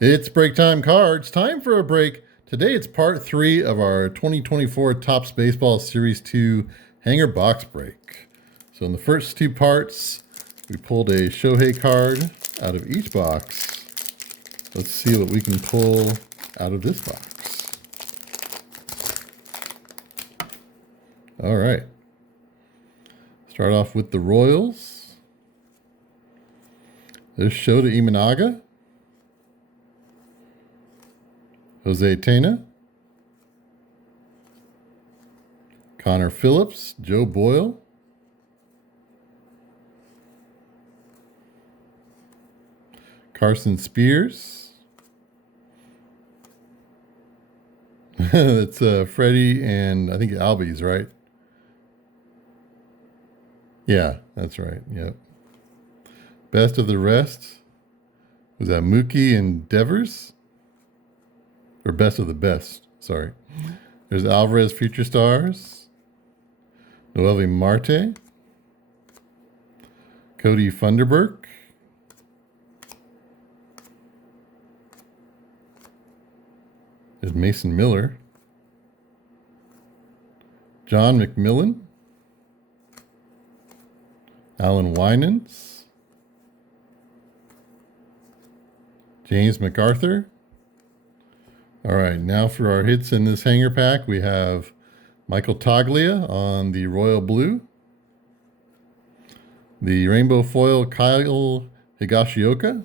It's break time cards. Time for a break. Today it's part 3 of our 2024 Topps Baseball Series 2 hanger box break. So in the first two parts, we pulled a Shohei card out of each box. Let's see what we can pull out of this box. All right. Start off with the Royals. There's Shota Imanaga. Jose Tena, Connor Phillips, Joe Boyle, Carson Spears. That's Freddie and I think Albies, right? Yeah, that's right. Yep. Best of the rest. Was that Mookie and Devers? Or best of the best, sorry. There's Alvarez Future Stars, Noelvi Marte, Cody Funderburk, there's Mason Miller, John McMillan, Alan Winans, James MacArthur. All right, now for our hits in this hanger pack, we have Michael Toglia on the Royal Blue, the Rainbow Foil Kyle Higashioka,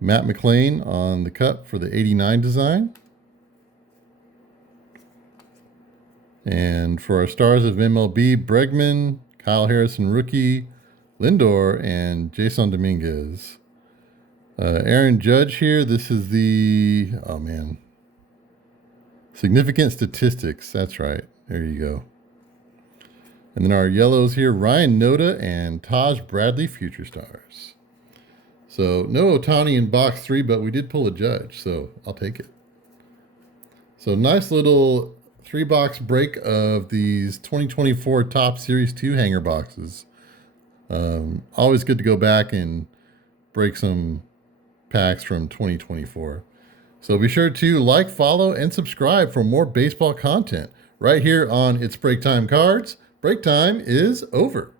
Matt McLean on the cup for the 89 design, and for our stars of MLB, Bregman, Kyle Harrison rookie, Lindor, and Jason Dominguez. Aaron Judge here. This is the, oh man, significant statistics. That's right. There you go. And then our yellows here, Ryan Noda and Taj Bradley Future Stars. So no Ohtani in box 3, but we did pull a Judge, so I'll take it. So nice little 3-box break of these 2024 Topps Series 2 hanger boxes. Always good to go back and break some packs from 2024. So be sure to like, follow, and subscribe for more baseball content right here on It's Break Time Cards. Break time is over.